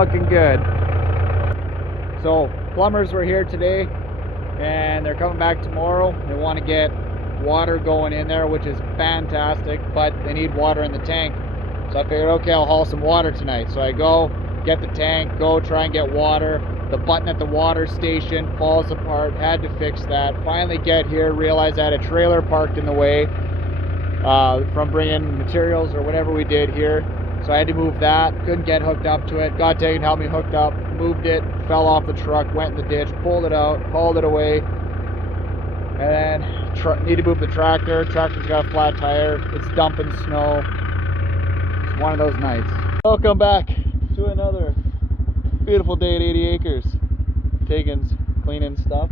looking good. So plumbers were here today and they're coming back tomorrow. They want to get water going in there, which is fantastic, but they need water in the tank. So I figured, okay, I'll haul some water tonight. So I go get the tank, go try and get water. The button at the water station falls apart, had to fix that. Finally get here, realized I had a trailer parked in the way from bringing materials or whatever we did here. So I had to move that, couldn't get hooked up to it. Got taken, helped me hooked up, moved it, fell off the truck, went in the ditch, pulled it out, hauled it away. And then need to move the tractor. Tractor's got a flat tire, it's dumping snow. It's one of those nights. Welcome back to another beautiful day at 80 acres. Tagan's cleaning stuff,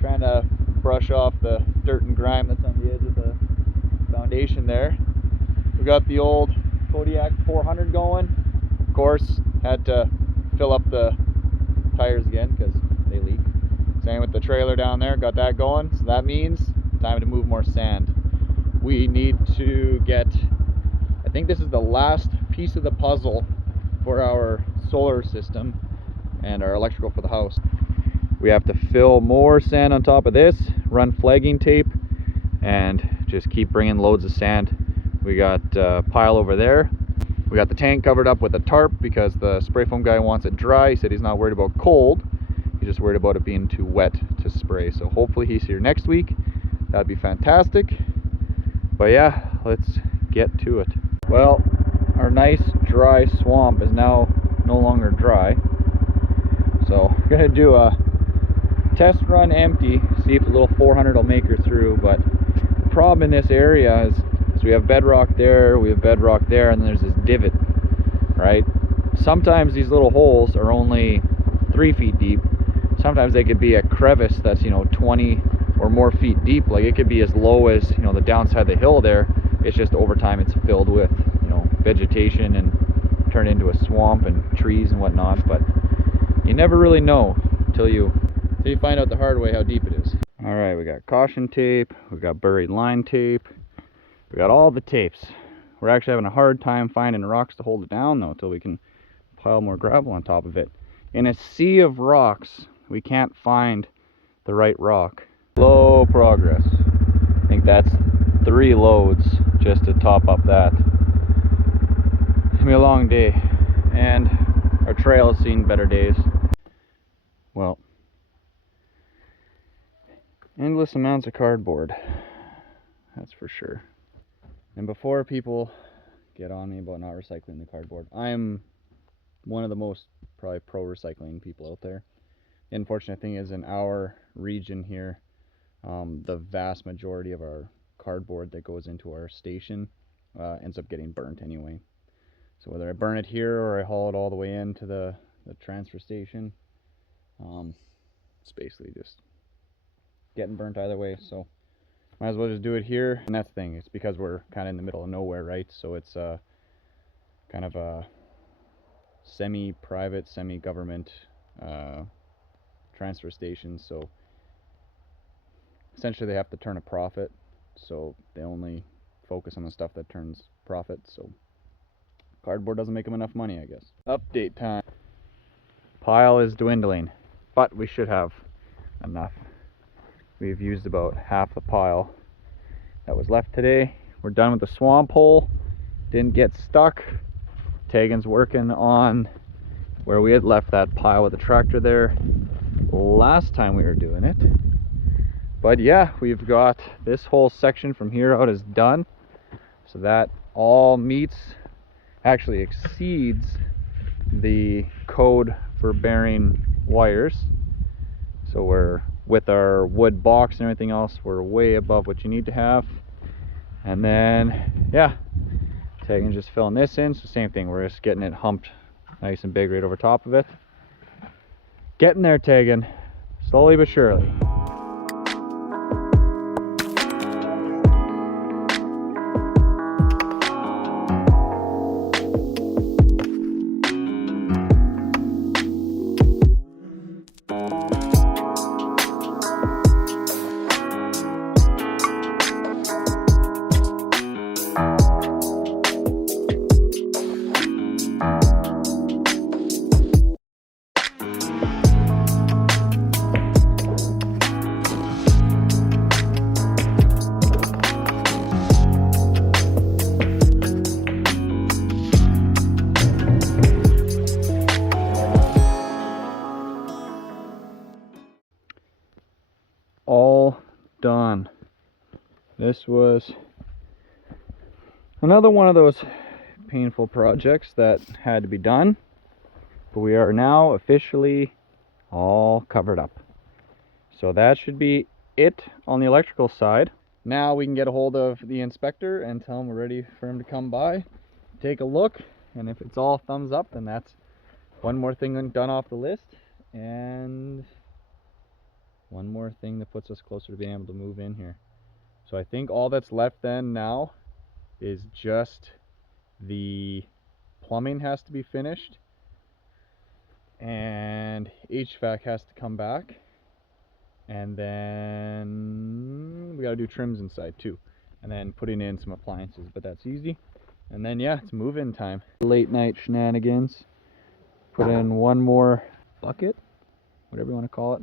trying to brush off the dirt and grime that's on the edge of the foundation there. We got the old Kodiak 400 going. Of course, had to fill up the tires again because they leak. Same with the trailer down there, got that going. So that means time to move more sand. We need to get, I think this is the last piece of the puzzle for our solar system and our electrical for the house. We have to fill more sand on top of this, run flagging tape, and just keep bringing loads of sand. We got a pile over there. We got the tank covered up with a tarp because the spray foam guy wants it dry. He said he's not worried about cold, he's just worried about it being too wet to spray. So hopefully he's here next week. That'd be fantastic. But yeah, let's get to it. Well, our nice dry swamp is now no longer dry. So we're gonna do a test run empty, see if the little 400 will make her through. But the problem in this area is we have bedrock there, we have bedrock there, and then there's this divot, right? Sometimes these little holes are only 3 feet deep. Sometimes they could be a crevice that's, 20 or more feet deep. Like it could be as low as, the downside of the hill there. It's just over time it's filled with, vegetation and turned into a swamp and trees and whatnot. But you never really know until you find out the hard way how deep it is. All right, we got caution tape, we got buried line tape. We got all the tapes. We're actually having a hard time finding rocks to hold it down though, until we can pile more gravel on top of it. In a sea of rocks, we can't find the right rock. Slow progress. I think that's 3 loads just to top up that. It's gonna be a long day, and our trail has seen better days. Well, endless amounts of cardboard, that's for sure. And before people get on me about not recycling the cardboard, I'm one of the most probably pro recycling people out there. The unfortunate thing is in our region here, the vast majority of our cardboard that goes into our station ends up getting burnt anyway. So whether I burn it here or I haul it all the way into the transfer station, it's basically just getting burnt either way. So might as well just do it here. And that's the thing, it's because we're kind of in the middle of nowhere, right? So it's kind of a semi-private, semi-government transfer station. So essentially they have to turn a profit. So they only focus on the stuff that turns profit. So cardboard doesn't make them enough money, I guess. Update time. Pile is dwindling, but we should have enough. We've used about half the pile that was left today. We're done with the swamp hole. Didn't get stuck. Tegan's working on where we had left that pile with the tractor there last time we were doing it. But yeah, we've got this whole section from here out is done. So that all meets, actually exceeds the code for bearing wires. So we're, with our wood box and everything else, we're way above what you need to have. And then yeah, Tegan's just filling this in. So same thing, we're just getting it humped nice and big right over top of it. Getting there, Tegan, slowly but surely. This was another one of those painful projects that had to be done, but we are now officially all covered up. So that should be it on the electrical side. Now we can get a hold of the inspector and tell him we're ready for him to come by, take a look, and if it's all thumbs up, then that's one more thing done off the list, and one more thing that puts us closer to being able to move in here. So I think all that's left then now is just the plumbing has to be finished, and HVAC has to come back, and then we got to do trims inside too, and then putting in some appliances, but that's easy. And then yeah, it's move-in time. Late night shenanigans. Put in one more bucket, whatever you want to call it,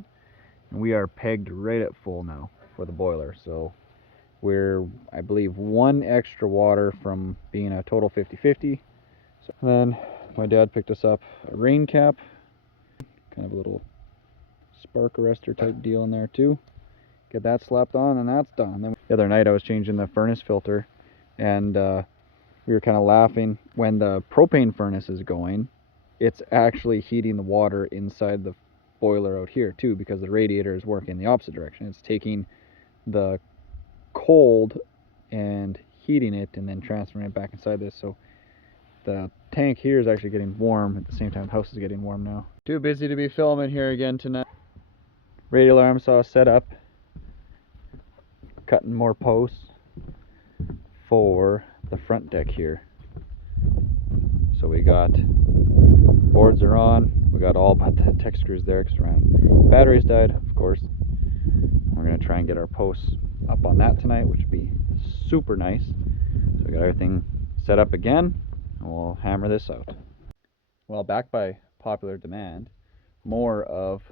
and we are pegged right at full now for the boiler. So we're, I believe, one extra water from being a total 50-50. So then my dad picked us up a rain cap, kind of a little spark arrestor type deal in there too. Get that slapped on and that's done. Then the other night I was changing the furnace filter, and we were kind of laughing. When the propane furnace is going, it's actually heating the water inside the boiler out here too, because the radiator is working the opposite direction. It's taking the cold and heating it and then transferring it back inside this. So the tank here is actually getting warm at the same time the house is getting warm now. Too busy to be filming here again tonight. Radial arm saw set up, cutting more posts for the front deck here. So we got boards are on, we got all but the tech screws there because batteries died, of course. We're gonna try and get our posts up on that tonight, which would be super nice. So we got everything set up again, and we'll hammer this out. Well, back by popular demand, more of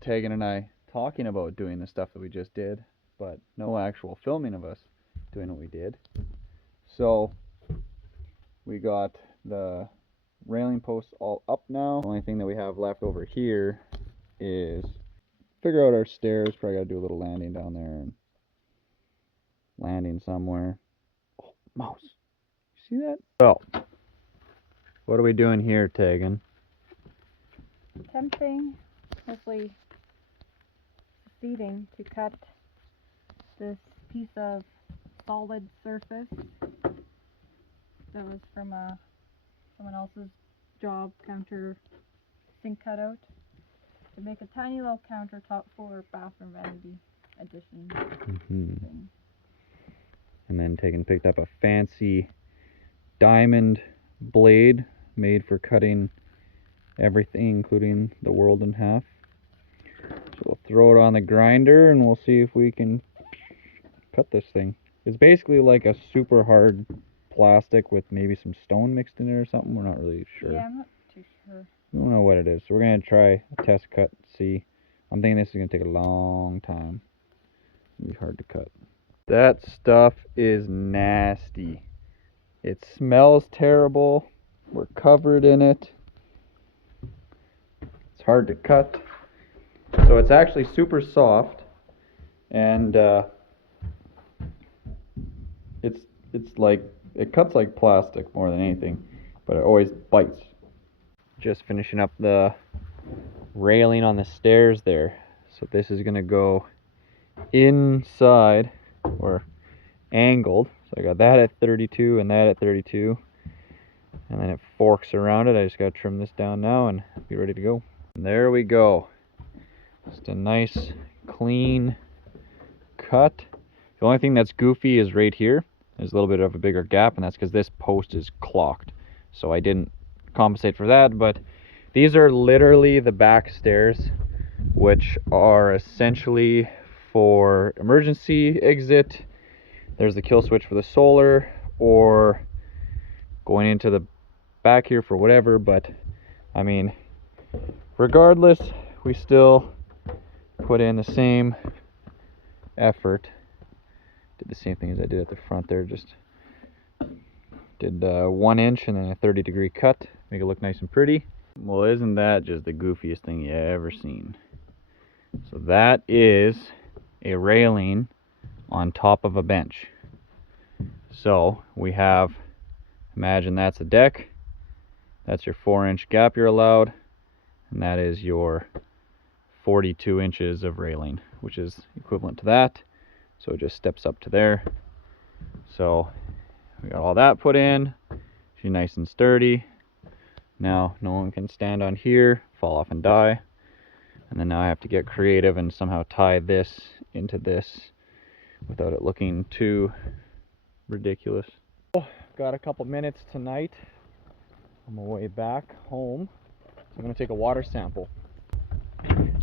Tegan and I talking about doing the stuff that we just did, but no actual filming of us doing what we did. So we got the railing posts all up now. The only thing that we have left over here is figure out our stairs. Probably got to do a little landing down there and landing somewhere. Oh, mouse. You see that? So, what are we doing here, Tegan? Attempting, hopefully succeeding, to cut this piece of solid surface that was from someone else's job counter sink cutout to make a tiny little countertop for bathroom vanity addition thing. And then Tegan picked up a fancy diamond blade made for cutting everything, including the world in half. So we'll throw it on the grinder and we'll see if we can cut this thing. It's basically like a super hard plastic with maybe some stone mixed in it or something. We're not really sure. Yeah, I'm not too sure. We don't know what it is. So we're going to try a test cut, see. I'm thinking this is going to take a long time. It'll be hard to cut. That stuff is nasty. It smells terrible. We're covered in it. It's hard to cut. So it's actually super soft, and it's like, it cuts like plastic more than anything, but it always bites. Just finishing up the railing on the stairs there. So this is gonna go inside, or angled. So I got that at 32 and that at 32, and then it forks around it. I just gotta trim this down now and be ready to go. And there we go. Just a nice clean cut. The only thing that's goofy is right here. There's a little bit of a bigger gap, and that's because this post is clocked. So I didn't compensate for that, but these are literally the back stairs, which are essentially for emergency exit. There's the kill switch for the solar, or going into the back here for whatever. But I mean, regardless, we still put in the same effort. Did the same thing as I did at the front there. Just did 1 inch and then a 30-degree cut. Make it look nice and pretty. Well, isn't that just the goofiest thing you ever seen? So that is a railing on top of a bench. So we have, imagine that's a deck, that's your 4-inch gap you're allowed, and that is your 42 inches of railing, which is equivalent to that. So it just steps up to there. So we got all that put in. She's nice and sturdy. Now no one can stand on here, fall off and die. And then now I have to get creative and somehow tie this into this without it looking too ridiculous. Got a couple minutes tonight on my way back home. So I'm going to take a water sample.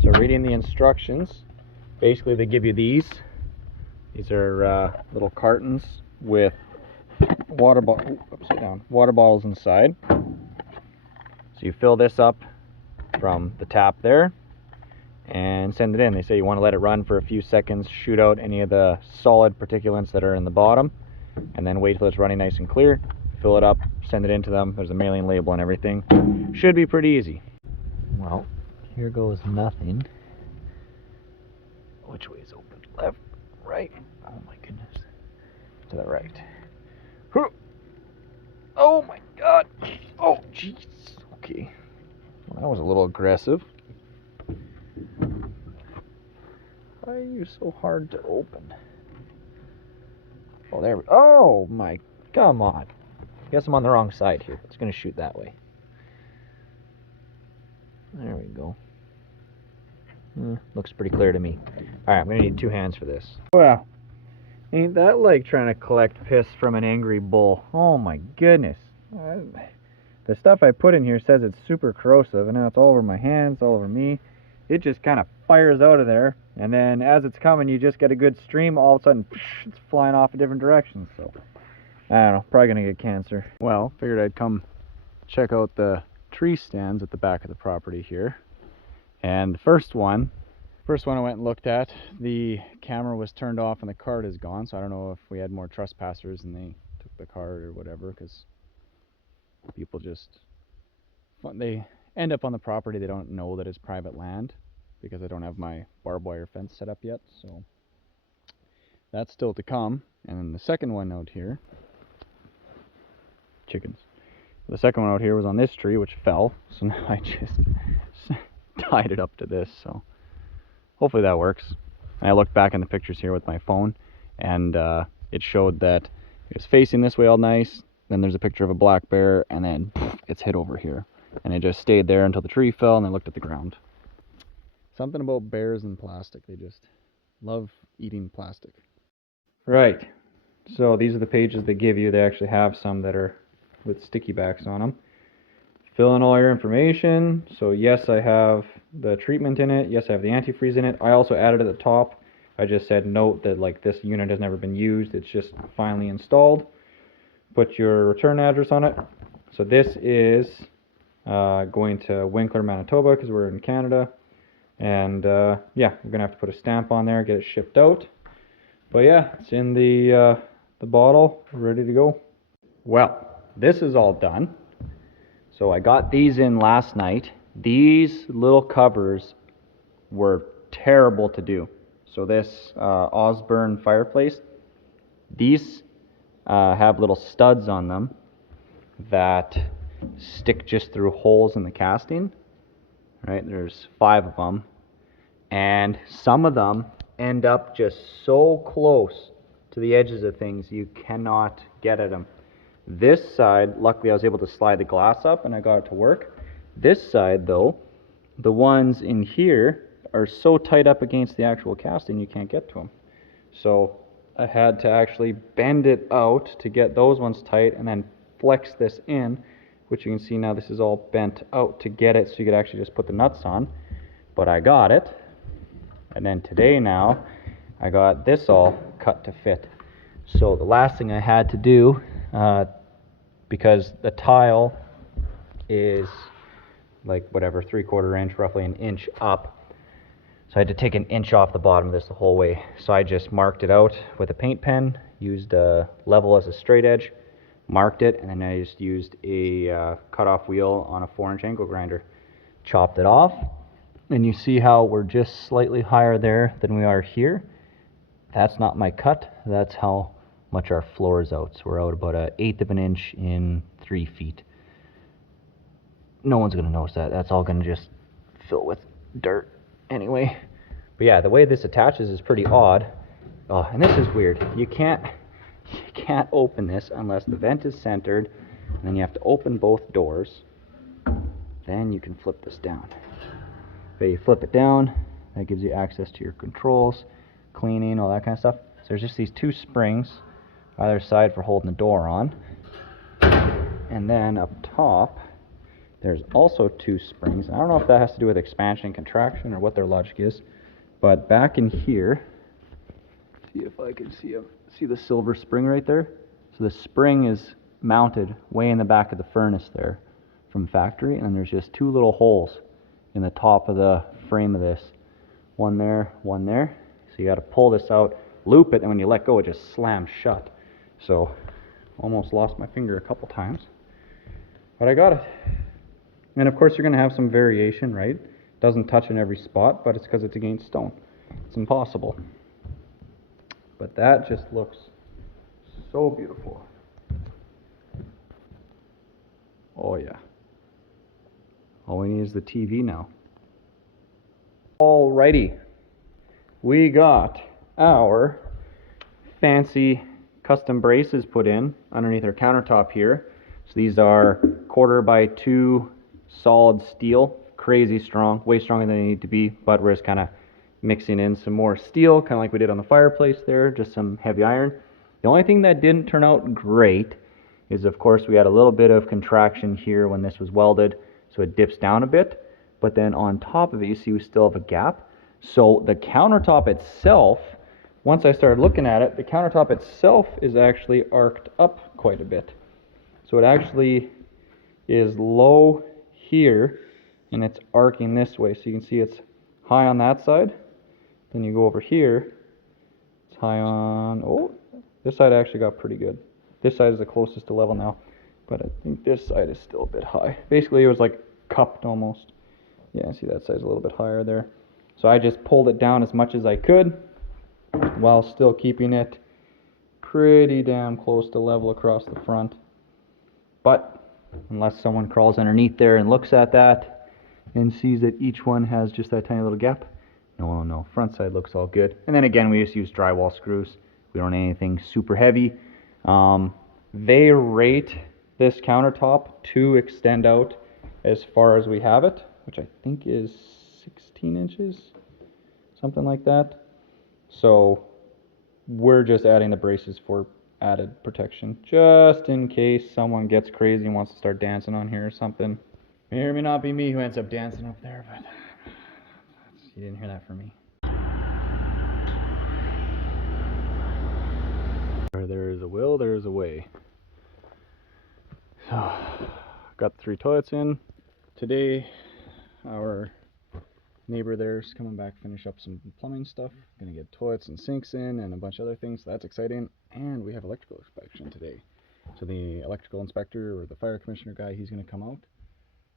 So reading the instructions, basically they give you these. These are little cartons with water bottles inside. So you fill this up from the tap there and send it in. They say you want to let it run for a few seconds, shoot out any of the solid particulates that are in the bottom, and then wait till it's running nice and clear. Fill it up, send it into them. There's a mailing label and everything. Should be pretty easy. Well, here goes nothing. Which way is open? Left, right? Oh my goodness. To the right. Oh my god. Oh jeez. Okay. Well, that was a little aggressive. Why are you so hard to open? Oh, there we go. Oh my, come on. Guess I'm on the wrong side here. It's going to shoot that way. There we go. Looks pretty clear to me. Alright, I'm going to need 2 hands for this. Wow. Ain't that like trying to collect piss from an angry bull? Oh my goodness. The stuff I put in here says it's super corrosive, and now it's all over my hands, all over me. It just kind of fires out of there, and then as it's coming, you just get a good stream. All of a sudden, it's flying off in different directions. So, I don't know, probably gonna get cancer. Well, figured I'd come check out the tree stands at the back of the property here. And the first one I went and looked at, the camera was turned off and the card is gone. So I don't know if we had more trespassers and they took the card or whatever, because people just, they end up on the property. They don't know that it's private land because I don't have my barbed wire fence set up yet. So that's still to come. And then the second one out here, chickens. The second one out here was on this tree, which fell. So now I just tied it up to this. So hopefully that works. And I looked back in the pictures here with my phone, and it showed that it was facing this way all nice. Then there's a picture of a black bear, and then it's hit over here. And it just stayed there until the tree fell, and I looked at the ground. Something about bears and plastic. They just love eating plastic. Right. So these are the pages they give you. They actually have some that are with sticky backs on them. Fill in all your information. So yes, I have the treatment in it. Yes, I have the antifreeze in it. I also added at the top, I just said note that like this unit has never been used. It's just finally installed. Put your return address on it. So this is going to Winkler, Manitoba, because we're in Canada. And yeah, we're gonna have to put a stamp on there, get it shipped out. But yeah, it's in the bottle, ready to go. Well, this is all done. So I got these in last night. These little covers were terrible to do. So this Osborne Fireplace, these have little studs on them that stick just through holes in the casting. Right, there's 5 of them, and some of them end up just so close to the edges of things you cannot get at them. This side, luckily I was able to slide the glass up and I got it to work. This side though, the ones in here are so tight up against the actual casting you can't get to them. So I had to actually bend it out to get those ones tight and then flex this in, which you can see now this is all bent out to get it so you could actually just put the nuts on. But I got it. And then today now, I got this all cut to fit. So the last thing I had to do, because the tile is like whatever, 3/4 inch, roughly an inch up. So I had to take an inch off the bottom of this the whole way. So I just marked it out with a paint pen, used a level as a straight edge, marked it, and then I just used a cutoff wheel on a 4-inch angle grinder. Chopped it off, and you see how we're just slightly higher there than we are here. that's not my cut. That's how much our floor is out. So we're out about 1/8 of an inch in 3 feet. No one's gonna notice that. That's all gonna just fill with dirt anyway. But yeah, the way this attaches is pretty odd. Oh, and this is weird. You can't open this unless the vent is centered, and then you have to open both doors. Then you can flip this down. But you flip it down, that gives you access to your controls, cleaning, all that kind of stuff. So there's just these 2 springs either side for holding the door on. And then up top, there's also 2 springs. I don't know if that has to do with expansion and contraction or what their logic is, but back in here, see if I can see the silver spring right there? So the spring is mounted way in the back of the furnace there from factory, and then there's just 2 little holes in the top of the frame of this. One there, one there. So you got to pull this out, loop it, and when you let go, it just slams shut. So almost lost my finger a couple times, but I got it. And of course you're going to have some variation, right? Doesn't touch in every spot, but it's because it's against stone. It's impossible. But that just looks so beautiful. Oh yeah. All we need is the TV now. Alrighty. We got our fancy custom braces put in underneath our countertop here. So these are 1/4 by 2 solid steel, crazy strong, way stronger than they need to be, but we're just kind of mixing in some more steel, kind of like we did on the fireplace there, just some heavy iron. The only thing that didn't turn out great is, of course, we had a little bit of contraction here when this was welded, so it dips down a bit, but then on top of it, you see we still have a gap. So the countertop itself, once I started looking at it, the countertop itself is actually arced up quite a bit. So it actually is low here, and it's arcing this way. So you can see it's high on that side. Then you go over here, it's high on, oh, this side actually got pretty good. This side is the closest to level now, but I think this side is still a bit high. Basically, it was like cupped almost. Yeah, see that side's a little bit higher there. So I just pulled it down as much as I could while still keeping it pretty damn close to level across the front. But unless someone crawls underneath there and looks at that and sees that each one has just that tiny little gap, no, front side looks all good. And then again, we just use drywall screws. We don't need anything super heavy. They rate this countertop to extend out as far as we have it, which I think is 16 inches, something like that. So we're just adding the braces for added protection, just in case someone gets crazy and wants to start dancing on here or something. May or may not be me who ends up dancing up there, but you didn't hear that from me. Where there is a will, there is a way. So, got the 3 toilets in. Today, our neighbor there's coming back to finish up some plumbing stuff. Gonna get toilets and sinks in and a bunch of other things, so that's exciting. And we have electrical inspection today. So the electrical inspector, or the fire commissioner guy, he's gonna come out,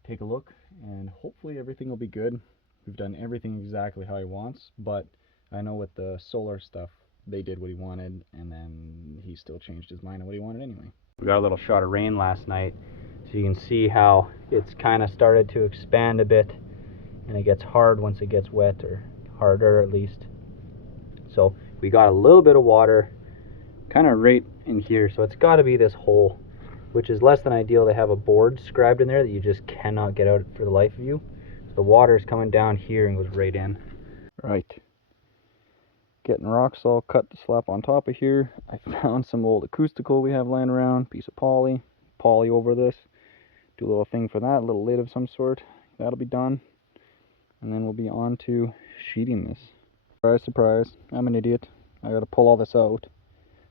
take a look, and hopefully everything will be good. We've done everything exactly how he wants, but I know with the solar stuff, they did what he wanted, and then he still changed his mind on what he wanted anyway. We got a little shot of rain last night, so you can see how it's kind of started to expand a bit, and it gets hard once it gets wet, or harder at least. So we got a little bit of water kind of right in here, so it's got to be this hole, which is less than ideal. They have a board scribed in there that you just cannot get out for the life of you. So the water is coming down here and goes right in. Right, getting rocks all cut to slap on top of here. I found some old acoustical we have laying around, piece of poly over this, do a little thing for that, a little lid of some sort. That'll be done, and then we'll be on to sheeting this. Surprise, surprise, I'm an idiot. I gotta pull all this out,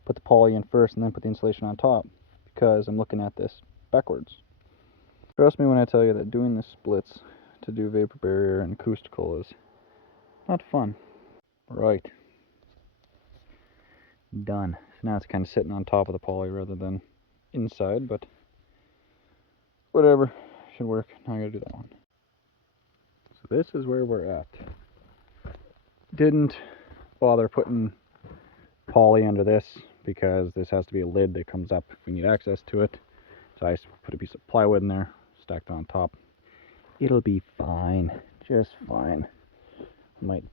put the poly in first, and then put the insulation on top, because I'm looking at this backwards. Trust me when I tell you that doing the splits to do vapor barrier and acoustical is not fun. Right, done. So now it's kind of sitting on top of the poly rather than inside, but whatever, should work. Now I gotta do that one. So this is where we're at. Didn't bother putting poly under this because this has to be a lid that comes up if we need access to it. So I just put a piece of plywood in there, stacked on top. It'll be fine, just fine. Might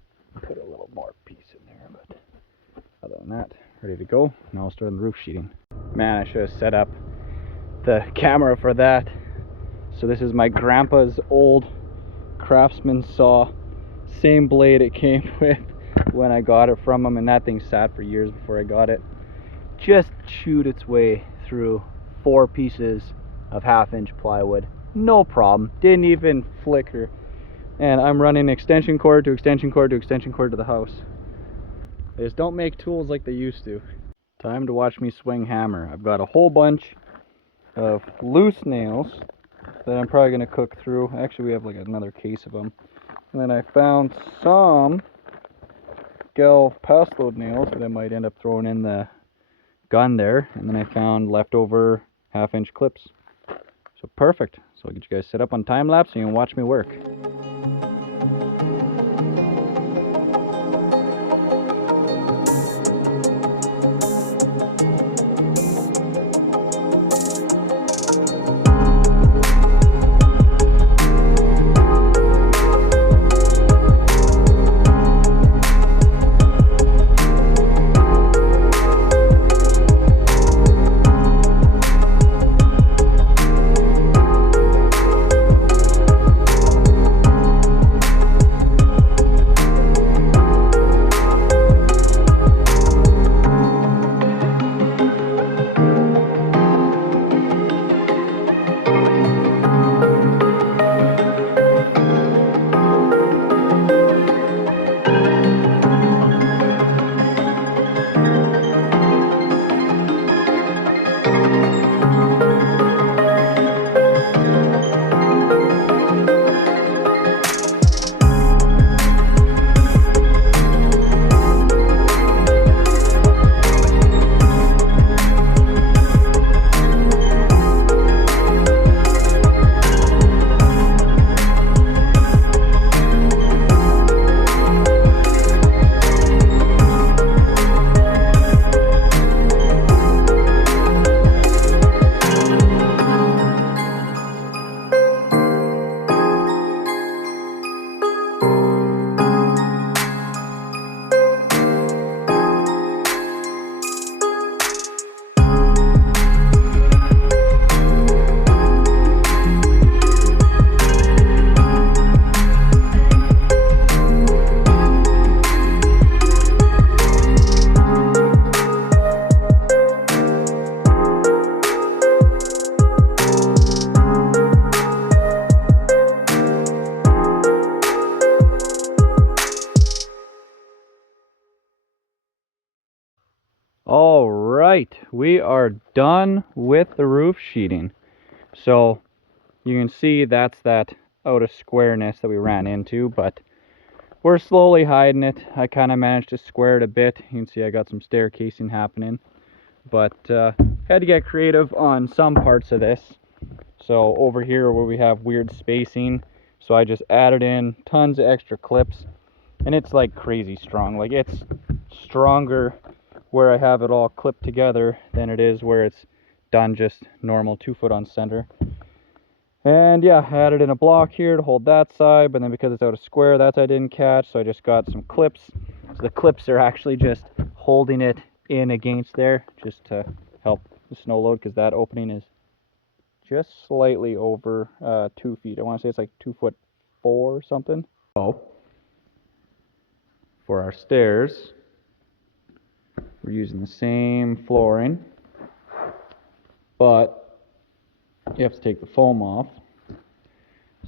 put a little more piece in there, but other than that, ready to go. Now I'll start on the roof sheeting. Man, I should have set up the camera for that. So this is my grandpa's old Craftsman saw, same blade it came with when I got it from him, and that thing sat for years before I got it. Just chewed its way through 4 pieces of 1/2-inch plywood, no problem, didn't even flicker. And I'm running extension cord to extension cord to extension cord to the house. They just don't make tools like they used to. Time to watch me swing hammer. I've got a whole bunch of loose nails that I'm probably going to cook through. Actually, we have like another case of them. And then I found some Gel pass load nails that I might end up throwing in the gun there. And then I found leftover 1/2-inch clips. So perfect. So I'll get you guys set up on time lapse so you can watch me work. All right, we are done with the roof sheeting. So you can see that's that out of squareness that we ran into, but we're slowly hiding it. I kind of managed to square it a bit. You can see I got some staircasing happening, but had to get creative on some parts of this. So over here where we have weird spacing, so I just added in tons of extra clips, and it's like crazy strong. Like, it's stronger where I have it all clipped together than it is where it's done just normal 2-foot on center. And yeah, I added in a block here to hold that side, but then because it's out of square, that side didn't catch, so I just got some clips. So the clips are actually just holding it in against there just to help the snow load, because that opening is just slightly over 2 feet. I want to say it's like 2'4" or something. So for our stairs, we're using the same flooring, but you have to take the foam off.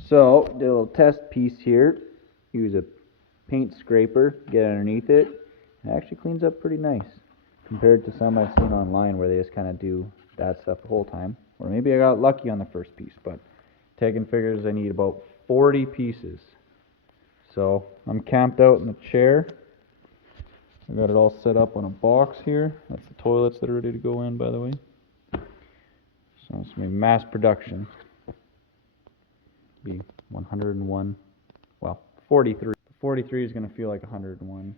So did a little test piece here. Use a paint scraper, get underneath it. It actually cleans up pretty nice compared to some I've seen online where they just kind of do that stuff the whole time. Or maybe I got lucky on the first piece, but taking figures I need about 40 pieces. So I'm camped out in the chair. I got it all set up on a box here. That's the toilets that are ready to go in, by the way. So it's gonna be mass production. Be 101, well, 43. 43 is gonna feel like 101.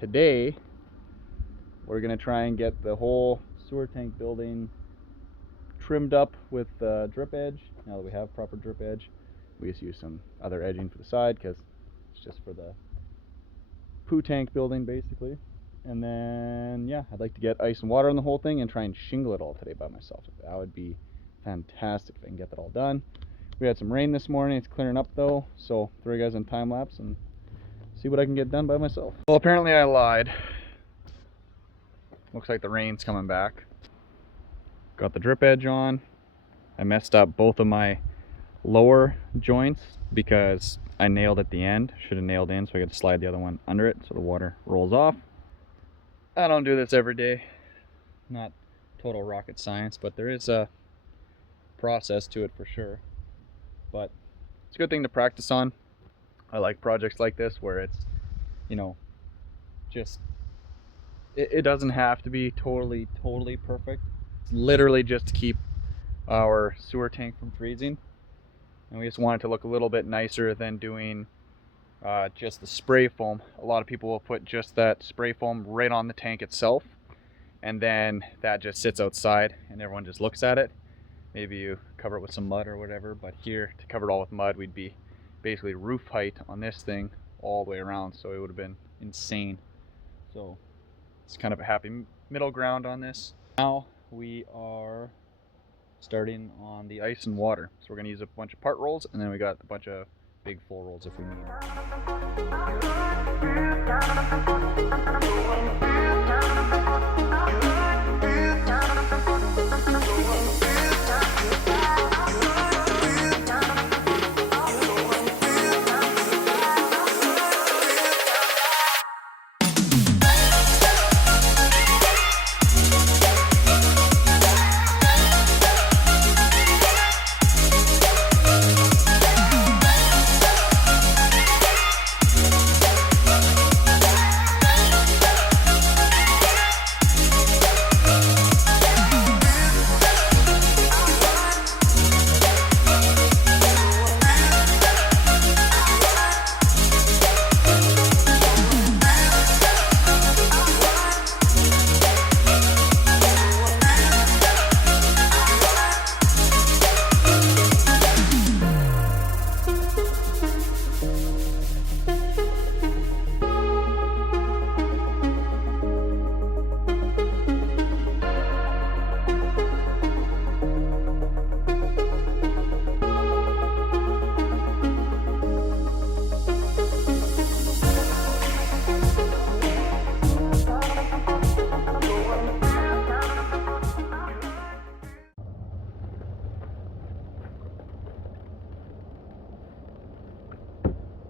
Today, we're gonna try and get the whole sewer tank building trimmed up with drip edge. Now that we have proper drip edge, we just use some other edging for the side because it's just for the poo tank building basically. And then yeah, I'd like to get ice and water on the whole thing and try and shingle it all today by myself. That would be fantastic if I can get that all done. We had some rain this morning, it's clearing up though, so throw you guys in time lapse and see what I can get done by myself. Well, apparently I lied. Looks like the rain's coming back. Got the drip edge on. I messed up both of my lower joints because I nailed at the end. Should have nailed in, so I got to slide the other one under it so the water rolls off. I don't do this every day. Not total rocket science, but there is a process to it for sure. But it's a good thing to practice on. I like projects like this where it's, you know, just, it doesn't have to be totally perfect. It's literally just to keep our sewer tank from freezing. And we just want it to look a little bit nicer than doing just the spray foam. A lot of people will put just that spray foam right on the tank itself, and then that just sits outside and everyone just looks at it. Maybe you cover it with some mud or whatever, but here to cover it all with mud, we'd be basically roof height on this thing all the way around, so it would have been insane. So it's kind of a happy middle ground on this. Now we are starting on the ice and water, so we're going to use a bunch of part rolls, and then we got a bunch of big full rolls if we need.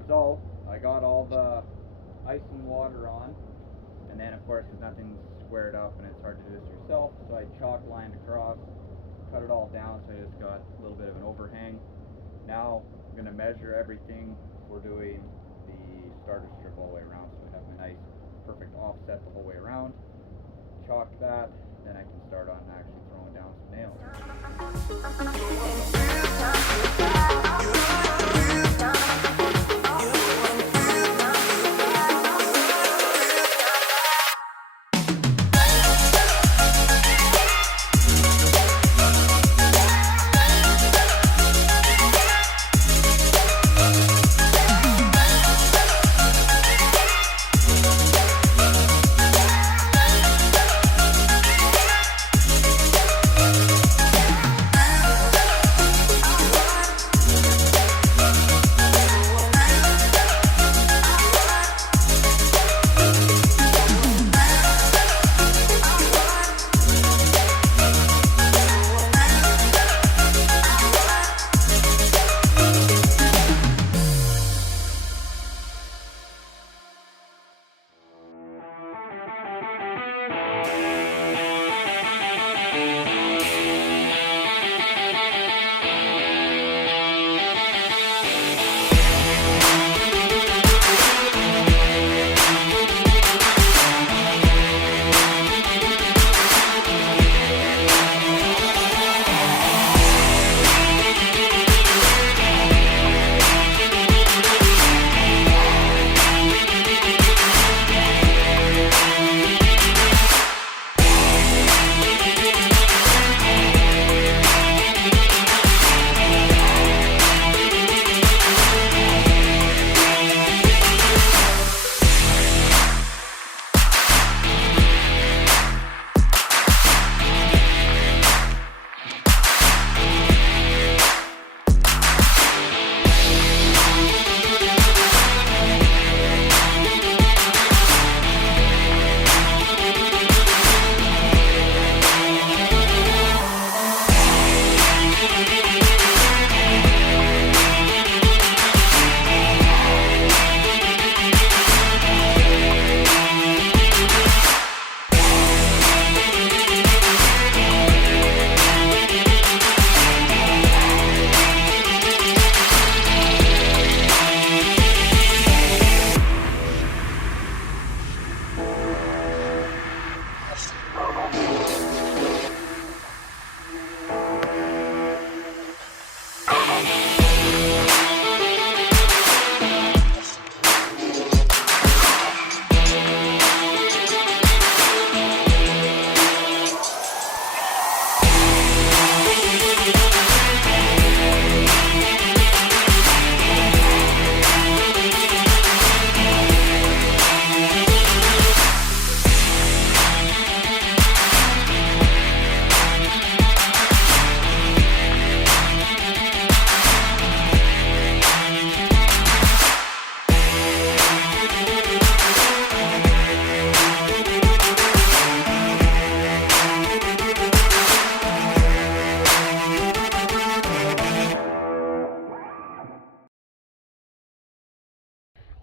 So I got all the ice and water on, and then of course because nothing's squared up and it's hard to do this yourself, so I chalk lined across, cut it all down, so I just got a little bit of an overhang. Now I'm going to measure everything for doing the starter strip all the way around, so I have my nice perfect offset the whole way around. Chalk that, then I can start on actually throwing down some nails.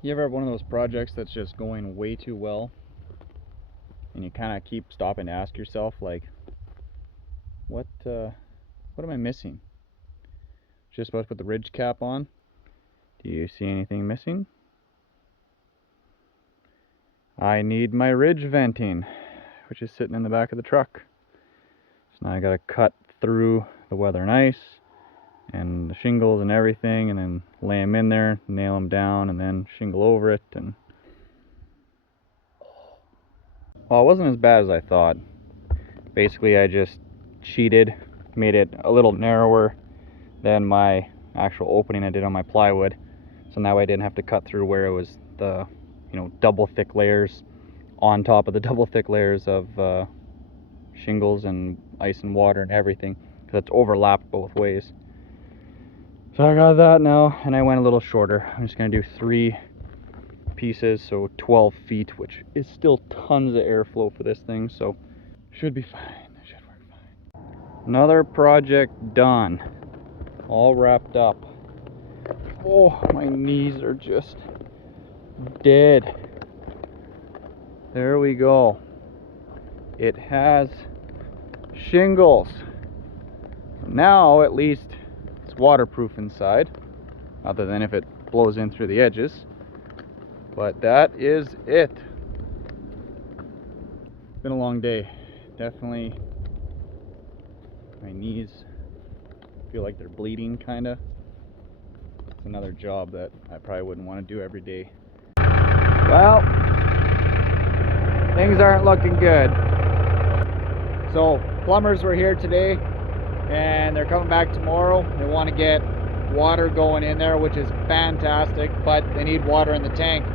You ever have one of those projects that's just going way too well, and you kind of keep stopping to ask yourself, like, what am I missing? Just about to put the ridge cap on. Do you see anything missing? I need my ridge venting, which is sitting in the back of the truck. So now I gotta cut through the weather and ice and the shingles and everything, and then lay them in there, nail them down, and then shingle over it. And well, it wasn't as bad as I thought. Basically, I just cheated, made it a little narrower than my actual opening I did on my plywood, so that way I didn't have to cut through where it was the, you know, double thick layers on top of the double thick layers of shingles and ice and water and everything, because it's overlapped both ways. So I got that now, and I went a little shorter. I'm just going to do 3 pieces, so 12 feet, which is still tons of airflow for this thing, so should be fine. It should work fine. Another project done, all wrapped up. Oh, my knees are just dead. There we go. It has shingles. Now at least it's waterproof inside, other than if it blows in through the edges. But that is it. It's been a long day. Definitely my knees feel like they're bleeding kinda. It's another job that I probably wouldn't want to do every day. Well, things aren't looking good. So plumbers were here today and they're coming back tomorrow. They want to get water going in there, which is fantastic, but they need water in the tank.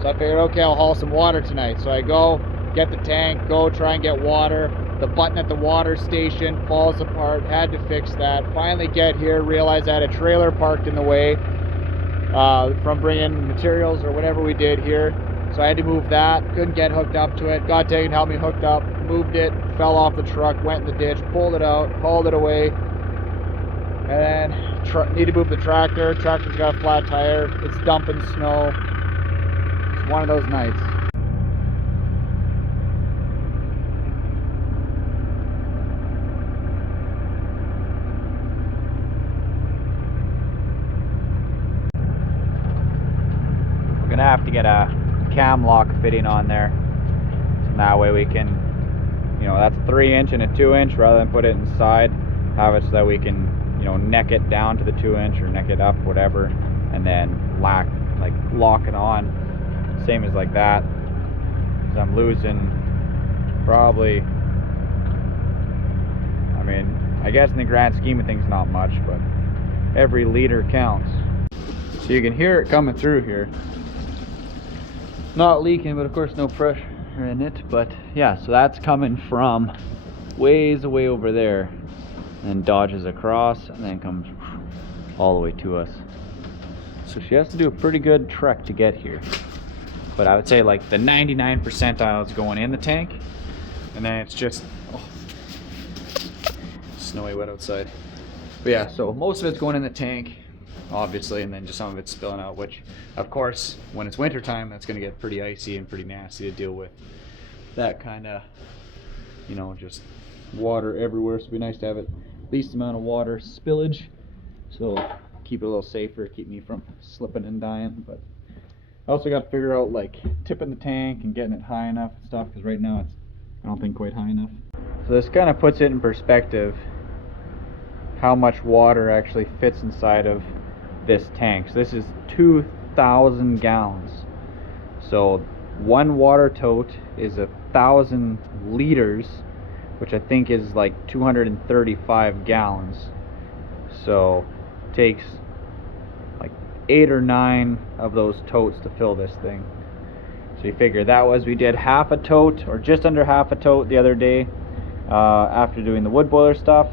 So I figured, okay, I'll haul some water tonight. So I go get the tank, go try and get water. The button at the water station falls apart, had to fix that. Finally get here, realized I had a trailer parked in the way from bringing materials or whatever we did here. So I had to move that, couldn't get hooked up to it. Got taken, helped me hooked up, moved it, fell off the truck, went in the ditch, pulled it out, hauled it away. And then need to move the tractor. Tractor's got a flat tire, it's dumping snow. It's one of those nights. We're gonna have to get a cam lock fitting on there, so that way we can, you know, that's a 3-inch and a 2-inch, rather than put it inside, have it so that we can, you know, neck it down to the 2-inch or neck it up, whatever, and then lock it on, same as like that. Because I'm losing probably, I mean, I guess in the grand scheme of things not much, but every liter counts. So you can hear it coming through here. Not leaking, but of course no pressure in it. But yeah, so that's coming from ways away over there, and dodges across and then comes all the way to us. So she has to do a pretty good trek to get here. But I would say like the 99 percentile is going in the tank, and then it's just snowy wet outside. But yeah, so most of it's going in the tank, obviously, and then just some of it's spilling out, which of course when it's winter time that's going to get pretty icy and pretty nasty to deal with. That kind of, you know, just water everywhere, so it'd be nice to have it least amount of water spillage, so keep it a little safer, keep me from slipping and dying. But I also got to figure out like tipping the tank and getting it high enough and stuff, because right now it's, I don't think, quite high enough. So this kind of puts it in perspective how much water actually fits inside of this tank. So this is 2,000 gallons. So one water tote is 1,000 liters, which I think is like 235 gallons. So it takes like 8 or 9 of those totes to fill this thing. So you figure that was, we did half a tote or just under half a tote the other day after doing the wood boiler stuff.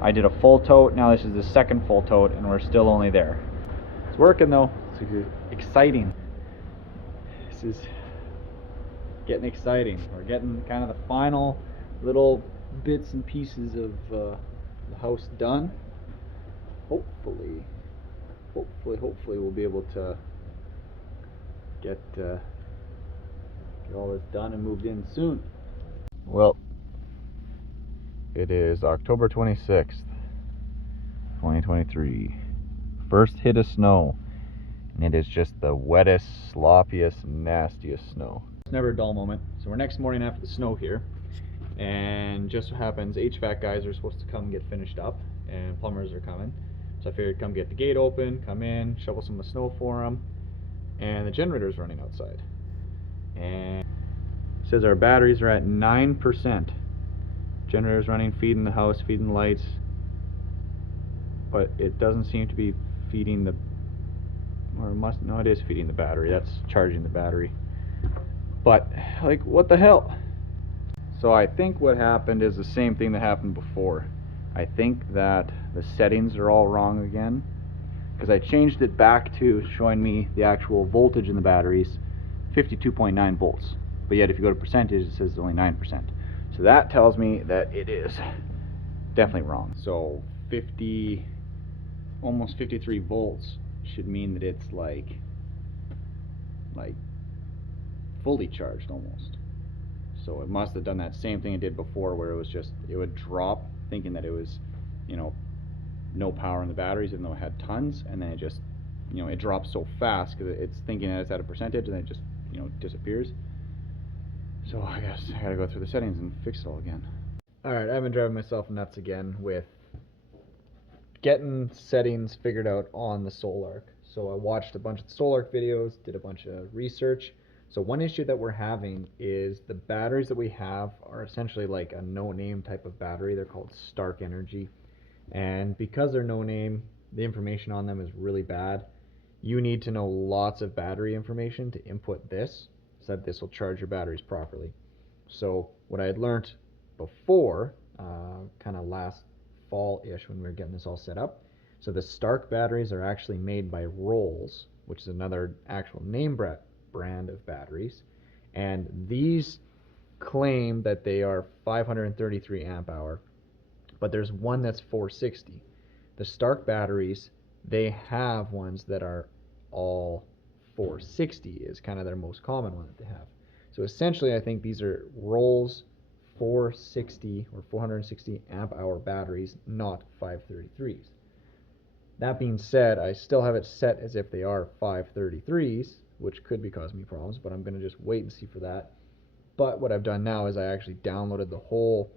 I did a full tote. Now this is the second full tote and we're still only there. It's working though. It's exciting. This is getting exciting. We're getting kind of the final little bits and pieces of the house done. Hopefully we'll be able to get all this done and moved in soon. Well, it is October 26th, 2023. First hit of snow, and it is just the wettest, sloppiest, nastiest snow. It's never a dull moment. So we're next morning after the snow here, and just so happens HVAC guys are supposed to come get finished up, and plumbers are coming. So I figured come get the gate open, come in, shovel some of the snow for them, and the generator's running outside. And it says our batteries are at 9%. Generator's running, feeding the house, feeding the lights, but it doesn't seem to be feeding the, or it must, no, it is feeding the battery. That's charging the battery. But like, what the hell? So I think what happened is the same thing that happened before. I think that the settings are all wrong again, because I changed it back to showing me the actual voltage in the batteries, 52.9 volts. But yet if you go to percentage, it says only 9%. So that tells me that it is definitely wrong. So 50, almost 53 volts should mean that it's like fully charged almost. So it must have done that same thing it did before, where it was just, it would drop thinking that it was, you know, no power in the batteries even though it had tons, and then it just, you know, it drops so fast because it's thinking that it's at a percentage, and then it just, you know, disappears. So I guess I gotta go through the settings and fix it all again. Alright, I've been driving myself nuts again with getting settings figured out on the Solarc. So I watched a bunch of Solarc videos, did a bunch of research. So one issue that we're having is the batteries that we have are essentially like a no-name type of battery. They're called Stark Energy. And because they're no-name, the information on them is really bad. You need to know lots of battery information to input this, so that this will charge your batteries properly. So what I had learned before, kind of last fall-ish when we were getting this all set up, so the Stark batteries are actually made by Rolls, which is another actual name brand of batteries, and these claim that they are 533 amp hour, but there's one that's 460. The Stark batteries, they have ones that are all 460 is kind of their most common one that they have. So essentially I think these are Rolls 460 or 460 amp hour batteries, not 533s. That being said, I still have it set as if they are 533s, which could be causing me problems, but I'm going to just wait and see for that. But what I've done now is I actually downloaded the whole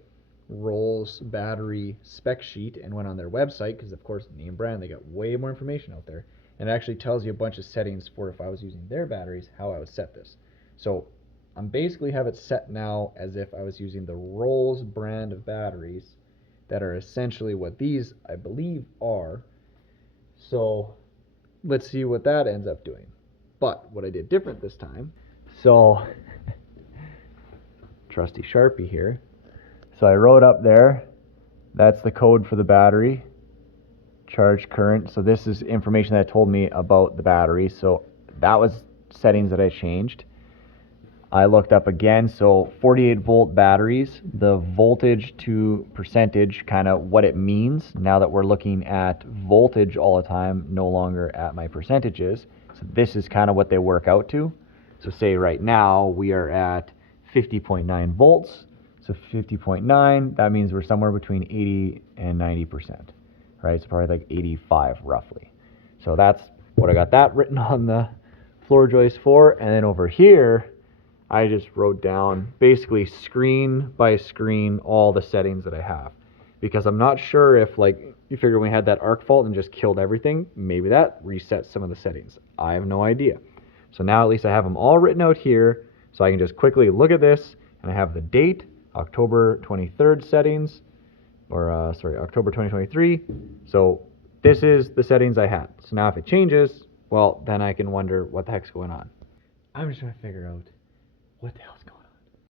Rolls battery spec sheet and went on their website, because of course name brand, they got way more information out there, and it actually tells you a bunch of settings for if I was using their batteries, how I would set this. So I'm basically have it set now as if I was using the Rolls brand of batteries that are essentially what these I believe are. So let's see what that ends up doing. But what I did different this time, so trusty Sharpie here. So I wrote up there, that's the code for the battery, charge current. So this is information that told me about the battery. So that was settings that I changed. I looked up again, so 48 volt batteries, the voltage to percentage, kind of what it means now that we're looking at voltage all the time, no longer at my percentages. So this is kind of what they work out to. So say right now we are at 50.9 volts. So 50.9, that means we're somewhere between 80 and 90%, right? So probably like 85 roughly. So that's what I got that written on the floor joist for. And then over here, I just wrote down basically screen by screen all the settings that I have, because I'm not sure if, like, you figure when we had that arc fault and just killed everything, maybe that resets some of the settings. I have no idea. So now at least I have them all written out here, so I can just quickly look at this, and I have the date, October 23rd settings, or October 2023. So this is the settings I had. So now if it changes, well, then I can wonder what the heck's going on. I'm just trying to figure out what the hell's going on.